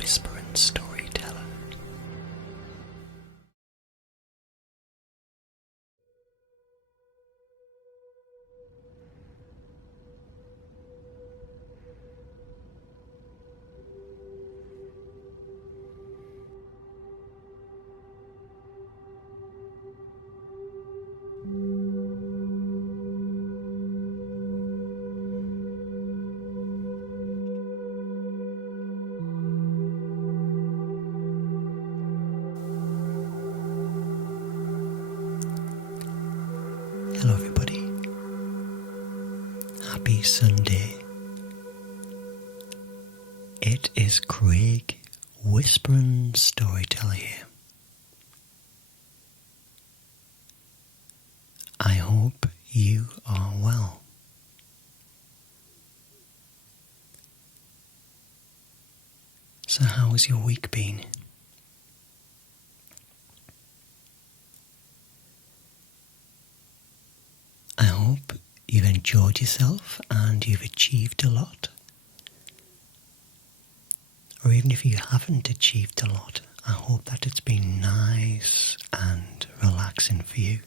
whispering storyteller. Hello everybody, happy Sunday. It is Craig, whispering storyteller here. I hope you are well. So how has your week been? I hope you've enjoyed yourself and you've achieved a lot. Or even if you haven't achieved a lot, I hope that it's been nice and relaxing for you.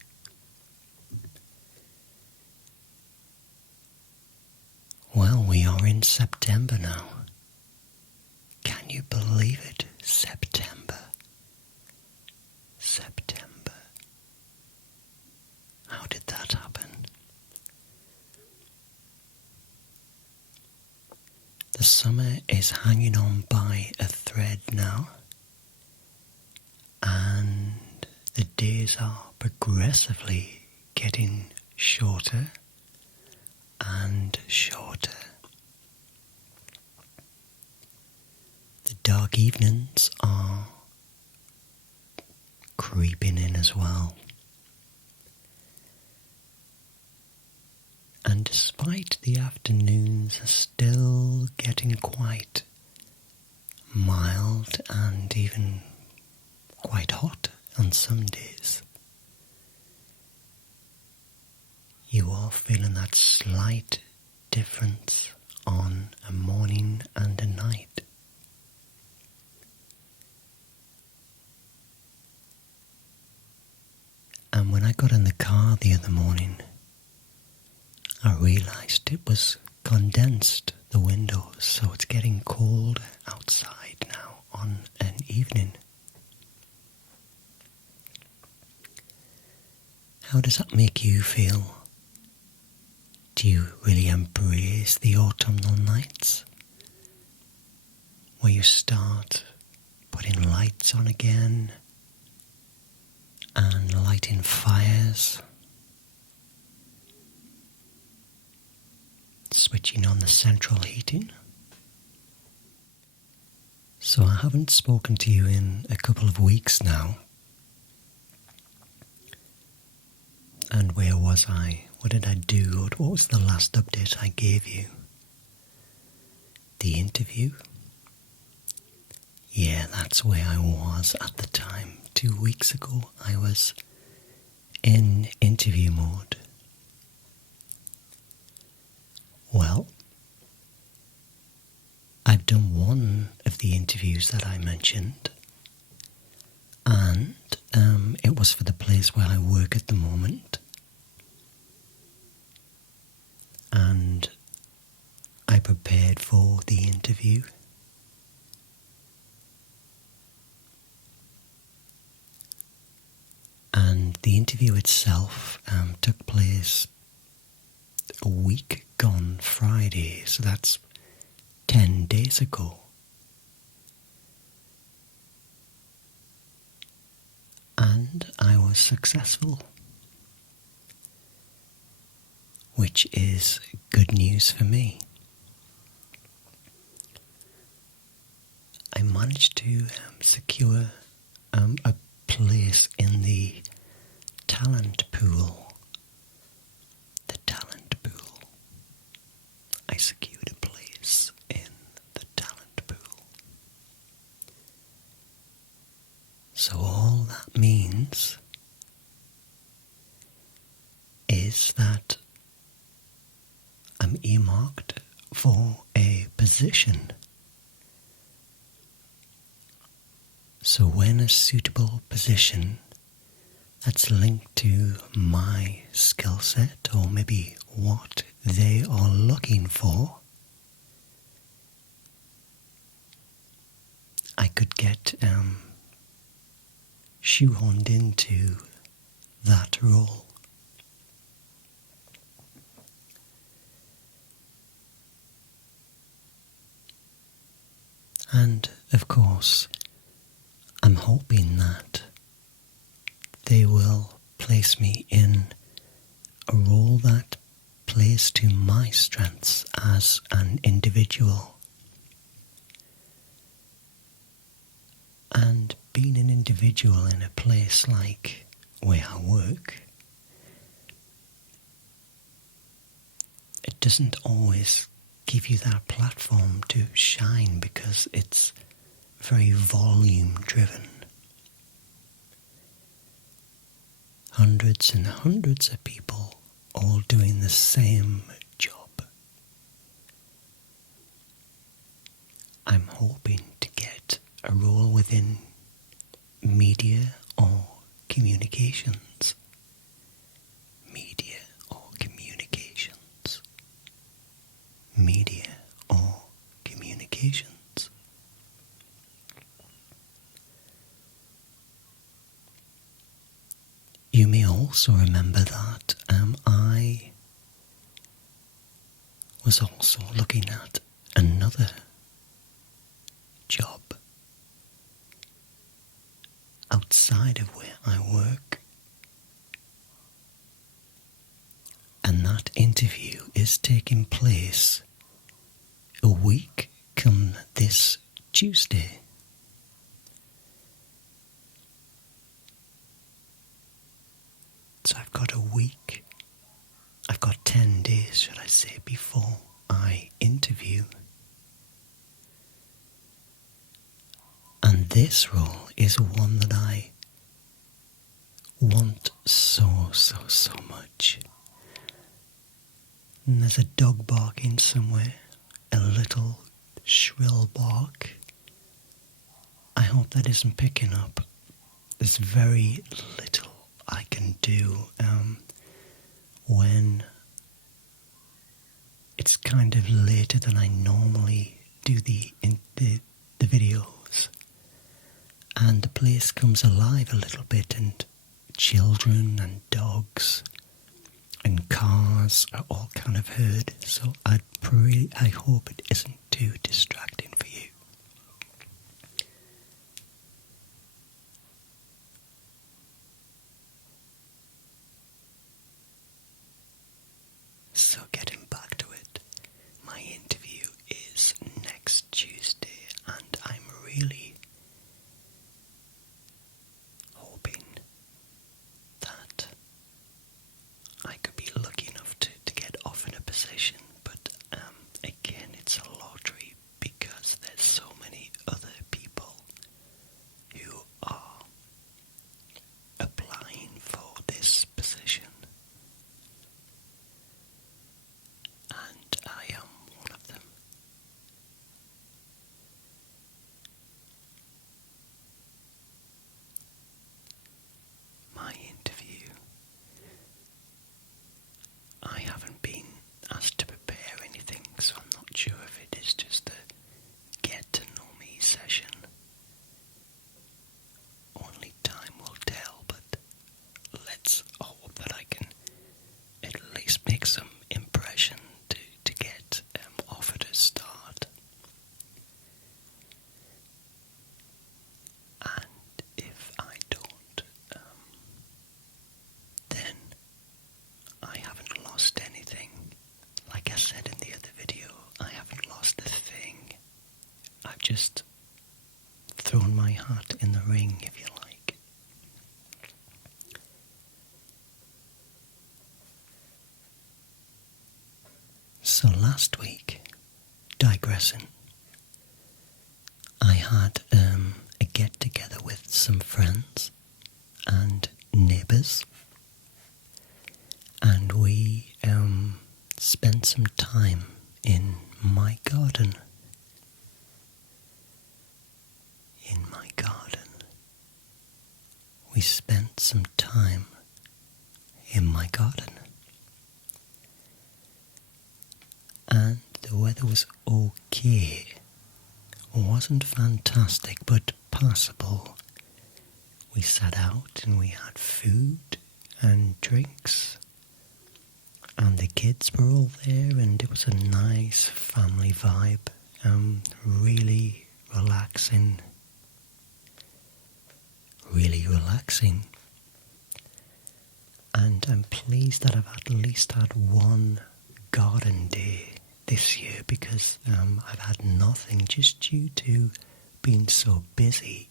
Well, we are in September now. Can you believe it? September. How did that happen? The summer is hanging on by a thread now, and the days are progressively getting shorter and shorter. The dark evenings are creeping in as well. And despite the afternoons are still getting quite mild and even quite hot on some days, you are feeling that slight difference on a morning and a night. And when I got in the car the other morning, I realised it was condensed, the windows, so it's getting cold outside now on an evening. How does that make you feel? Do you really embrace the autumnal nights, where you start putting lights on again and lighting fires, switching on the central heating? So I haven't spoken to you in a couple of weeks now. And where was I? What did I do? What was the last update I gave you? The interview? Yeah, that's where I was at the time. 2 weeks ago I was in interview mode. Well, I've done one of the interviews that I mentioned, and it was for the place where I work at the moment. And I prepared for the interview. And the interview itself took place a week gone Friday, so that's 10 days ago. And I was successful, which is good news for me. I managed to secure a place in the talent pool. The talent pool. I secured a place in the talent pool. So all that means is that I'm earmarked for a position So when a suitable position that's linked to my skill set or maybe what they are looking for, I could get shoehorned into that role. And of course, I'm hoping that they will place me in a role that plays to my strengths as an individual. And being an individual in a place like where I work, it doesn't always give you that platform to shine because it's very volume driven. Hundreds and hundreds of people all doing the same job. I'm hoping to get a role within media or communications. Media or communications. Media or communications. You may also remember that I was also looking at another job outside of where I work, and that interview is taking place a week come this Tuesday. So I've got a week, I've got 10 days, should I say, before I interview. And this role is one that I want so much. And there's a dog barking somewhere, a little shrill bark. I hope that isn't picking up. There's very little I can do when it's kind of later than I normally do the videos, and the place comes alive a little bit, and children and dogs and cars are all kind of heard. So I hope it isn't too distracting for you. So getting back to it, my interview is next Tuesday, and I'm really hoping that I could be lucky enough to get offered a position, but again, it's a lottery because there's so many other people who are applying for this position. And I am one of them. My interview, I haven't been asked to prepare anything, so I'm not sure if it is just a get to know me session. Only time will tell, but let's hope that I can at least make some impression to get offered a start. And if I don't, then I haven't lost anything. Like I said in the other video, I haven't lost a thing. I've just thrown my hat in the ring, if you like. So last week, digressing, I had a get-together with some friends and neighbours, and we spent some time in my garden. In my garden. spent some time in my garden. And the weather was okay. It wasn't fantastic, but passable. We sat out and we had food and drinks. And the kids were all there, and it was a nice family vibe. Really relaxing. Really relaxing. And I'm pleased that I've at least had one garden day this year, because I've had nothing just due to being so busy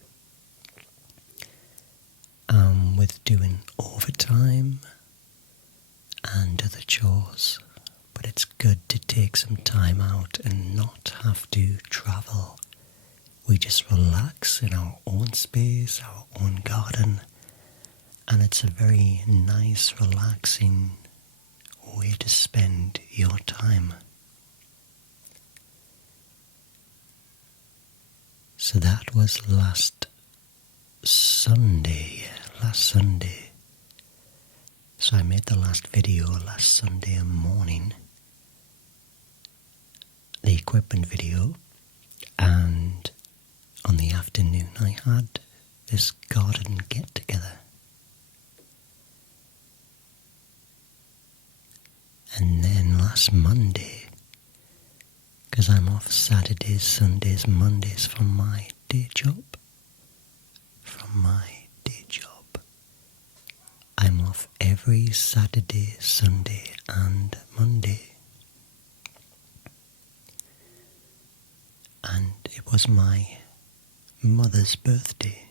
with doing overtime and other chores. But it's good to take some time out and not have to travel. We just relax in our own space, our own garden, and it's a very nice, relaxing way to spend your time. So that was last Sunday. So I made the last video last Sunday morning, the equipment video, and on the afternoon I had this garden get together. And then last Monday, because I'm off Saturdays, Sundays, Mondays from my day job. I'm off every Saturday, Sunday and Monday. And it was my mother's birthday.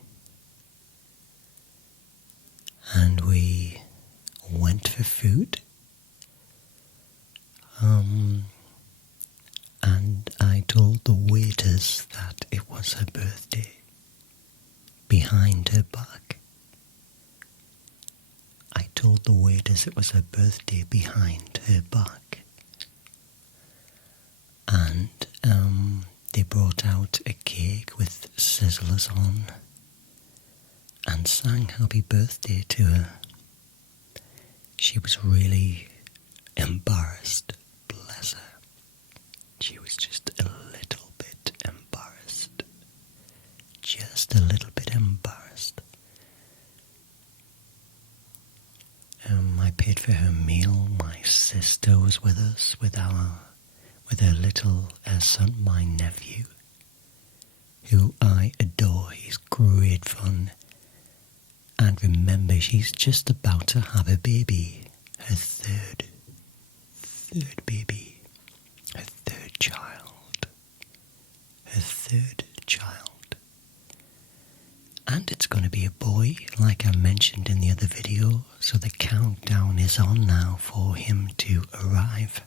And we went for food. And I told the waiters that it was her birthday behind her back. I told the waiters it was her birthday behind her back. And they brought out a cake with sizzlers on and sang happy birthday to her. She was really embarrassed, bless her. She was just a little bit embarrassed. Just a little bit embarrassed. I paid for her meal. My sister was with us, with her little son, my nephew, who I adore. He's great fun. And remember, she's just about to have a baby, her third baby, her third child. And it's going to be a boy, like I mentioned in the other video, so the countdown is on now for him to arrive.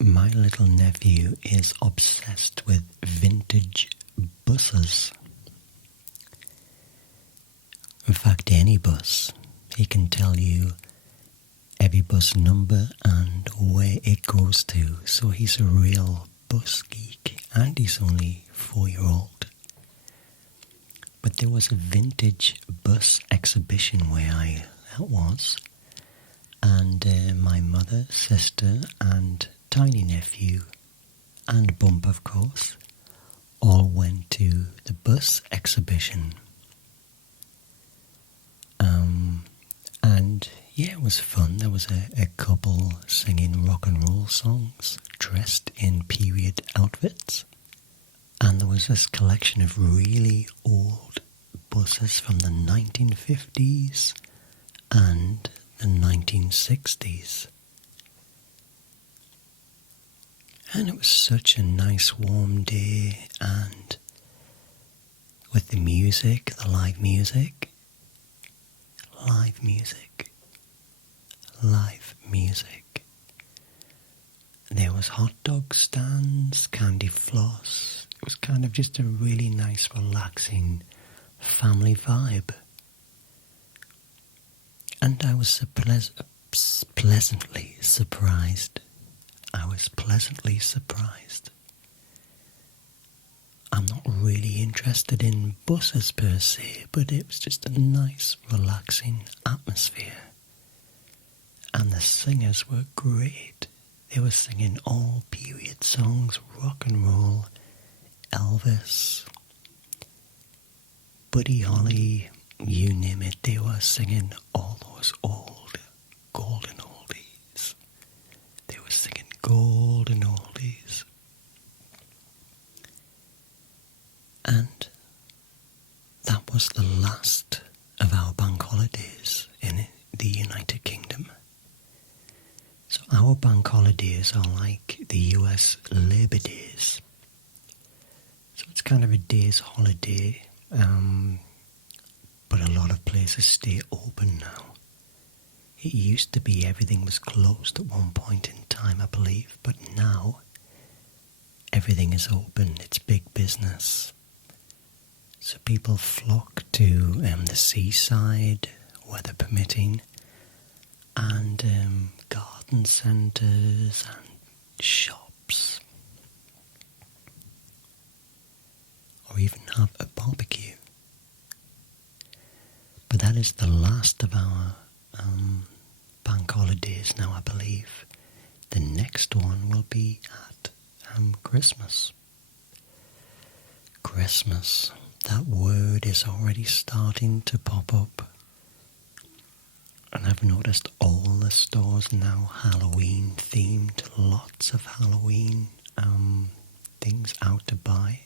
My little nephew is obsessed with vintage buses. In fact, any bus. He can tell you every bus number and where it goes to, so he's a real bus geek, and he's only 4-year-old. But there was a vintage bus exhibition where I was, and my mother, sister and tiny nephew and Bump, of course, all went to the bus exhibition. And yeah, it was fun. There was a couple singing rock and roll songs dressed in period outfits. And there was this collection of really old buses from the 1950s and the 1960s. And it was such a nice warm day, and with the music, the live music, there was hot dog stands, candy floss. It was kind of just a really nice, relaxing family vibe. And I was pleasantly surprised. I'm not not really interested in buses per se, but it was just a nice, relaxing atmosphere. And the singers were great. They were singing all period songs, rock and roll, Elvis, Buddy Holly, you name it. They were singing all those old, golden oldies. They were singing golden oldies. And that was the last of our bank holidays in the United Kingdom. So our bank holidays are like the US Labor Days. So it's kind of a day's holiday, but a lot of places stay open now. It used to be everything was closed at one point in time, I believe, but now everything is open. It's big business. So people flock to the seaside, weather permitting, and garden centres and shops, or even have a barbecue. But that is the last of our bank holidays now, I believe. The next one will be at Christmas. Christmas, that word is already starting to pop up. And I've noticed all the stores now Halloween themed, lots of Halloween things out to buy.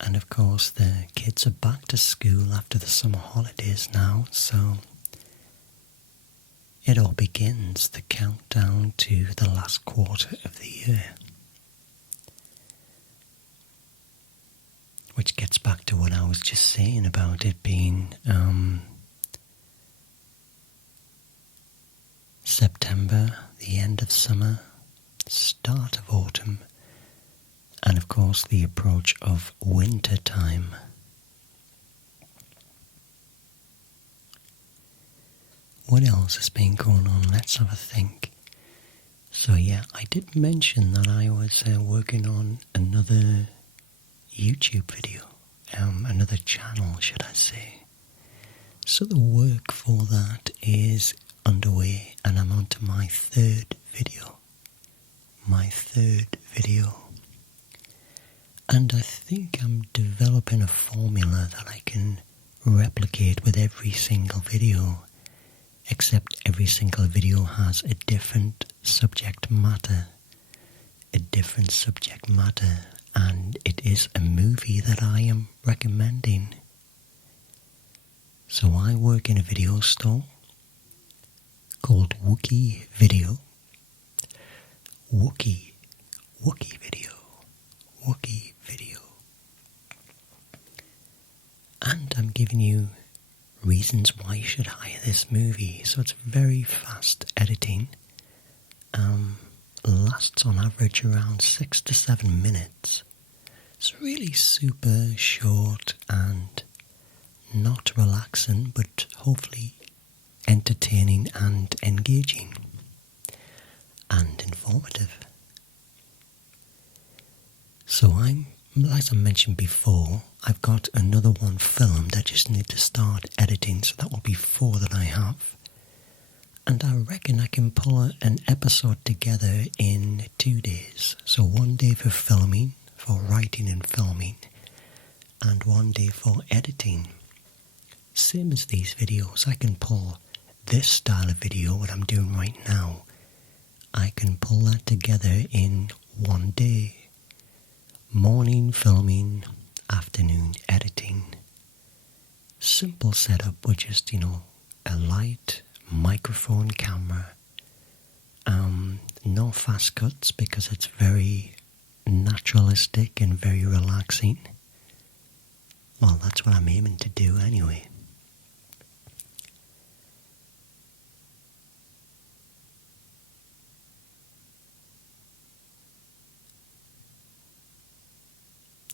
And of course the kids are back to school after the summer holidays now, so it all begins, the countdown to the last quarter of the year. Which gets back to what I was just saying about it being September, the end of summer, start of autumn, and of course the approach of winter time. What else has been going on? Let's have a think. So yeah, I did mention that I was working on another YouTube video, another channel, should I say. So the work for that is underway, and I'm on to my third video. And I think I'm developing a formula that I can replicate with every single video, except every single video has a different subject matter, and it is a movie that I am recommending. So I work in a video store called Wookie Video. Wookie Video. And I'm giving you reasons why you should hire this movie. So it's very fast editing. Lasts on average around 6 to 7 minutes. It's really super short and not relaxing, but hopefully entertaining and engaging and informative. So as I mentioned before, I've got another one filmed. I just need to start editing, so that will be 4 that I have. And I reckon I can pull an episode together in 2 days. So 1 day for filming, for writing and filming, and 1 day for editing. Same as these videos, I can pull this style of video, what I'm doing right now, I can pull that together in 1 day. Morning filming, afternoon editing. Simple setup with just, a light, microphone, camera. No fast cuts because it's very naturalistic and very relaxing. Well, that's what I'm aiming to do anyway.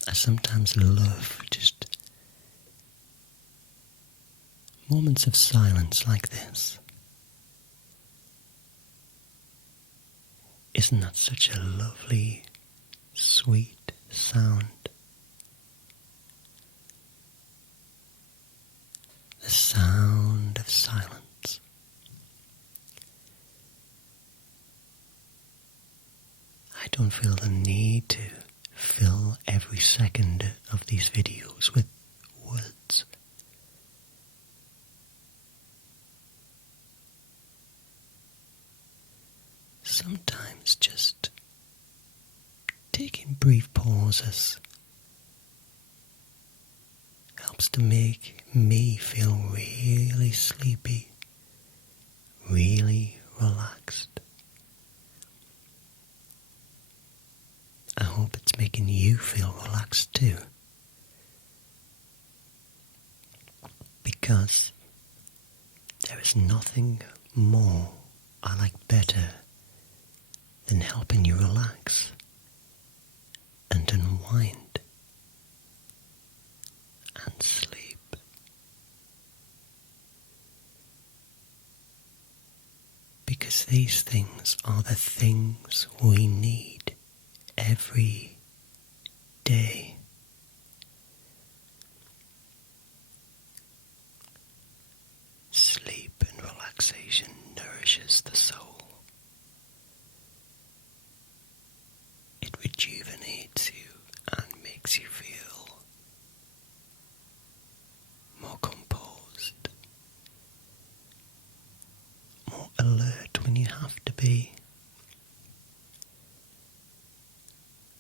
I sometimes love just moments of silence like this. Isn't that such a lovely sweet sound. The sound of silence. I don't feel the need to fill every second of these videos with words. Sometimes just taking brief pauses helps to make me feel really sleepy, really relaxed. I hope it's making you feel relaxed too, because there is nothing more I like better than helping you relax and unwind and sleep. Because these things are the things we need every day. Sleep and relaxation nourishes the soul. It rejuvenates you and makes you feel more composed, more alert when you have to be,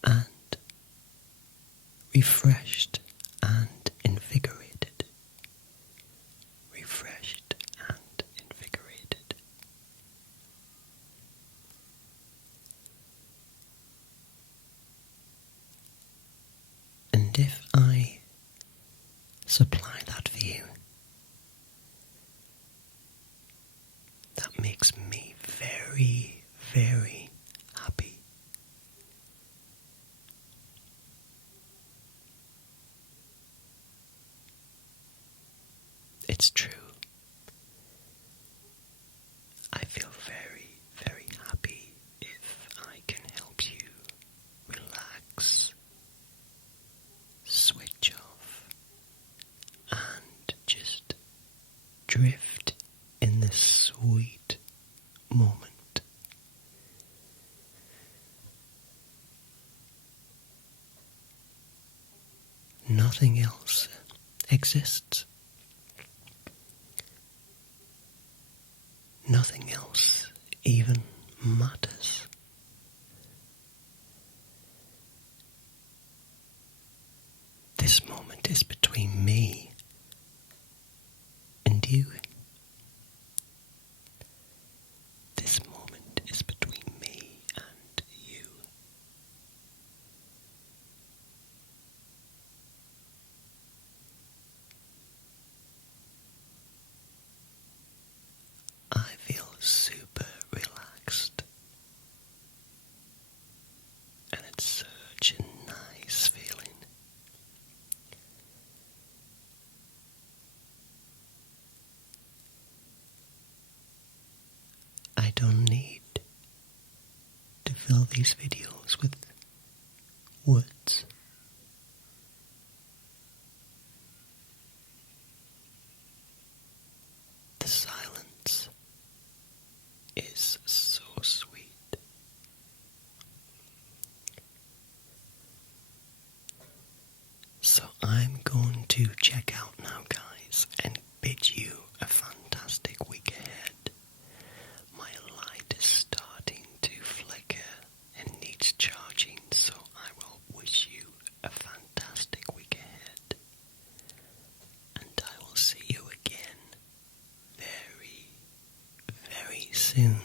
and refreshed and invigorated. Refreshed and invigorated. And if I supply that for you, that makes me very, very happy. It's true. I feel very, very happy if I can help you relax, switch off, and just drift in this sweet moment. Nothing else exists. Nothing else even matters. This moment is between me and you. This moment is between me and you. I feel super relaxed, and it's such a nice feeling. I don't need to fill these videos with words. The silence is so sweet. So I'm going to check out now, guys, and bid you a fantastic week ahead. My light is starting to flicker and needs charging, so I will wish you a fantastic week ahead. And I will see you again very, very soon.